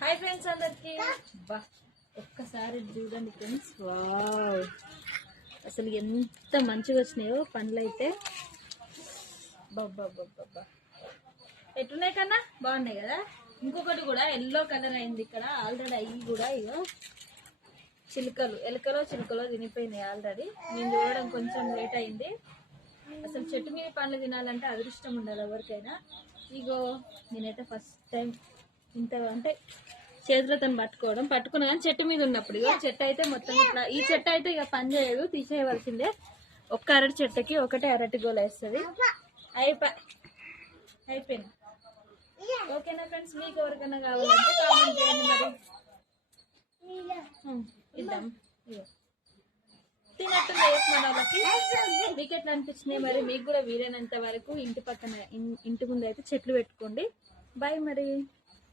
Hi friends అందరికి. బా ఒక్కసారి చూడండి ఫ్రెండ్స్ వావ్ అసలు ఎంత మంచిగా వచ్చినాయో పండ్లు అయితే. బాబ్బా ఎట్టున్నాయి కన్నా? బాగున్నాయి కదా? ఇంకొకటి కూడా ఎల్లో కలర్ అయింది ఇక్కడ. ఆల్రెడీ అయ్యి కూడా ఇగో చిలుకలు. ఎలుకలో చిలుకలో తినిపోయినాయి ఆల్రెడీ నేను చూడడం కొంచెం లేట్ అయింది. అసలు చెట్టు మీద పండ్లు తినాలంటే అదృష్టం ఉండాలి ఎవరికైనా. ఇగో నేనైతే ఫస్ట్ టైం ఇంత అంటే చేతులతో పట్టుకోవడం పట్టుకున్నా కానీ చెట్టు మీద ఉన్నప్పుడు ఇక చెట్టు అయితే మొత్తం ఇట్లా ఈ చెట్టు అయితే ఇక పని చేయదు తీసేయవలసిందే. ఒక్క అరటి చెట్టుకి ఒకటే అరటి గోల వేస్తుంది. అయిపోయి అయిపోయింది. ఓకేనా ఫ్రెండ్స్ మీకు ఎవరికైనా కావాలంటే కామెంట్ చేయండి మరి. ఇద్దాం. తినట్టు లేదు మన వాళ్ళకి మీకు ఎట్లా అనిపించినాయి మరి? మీకు కూడా వీలైనంత వరకు ఇంటి పక్కన ఇంటి ముందు అయితే చెట్లు పెట్టుకోండి. బాయ్ మరి.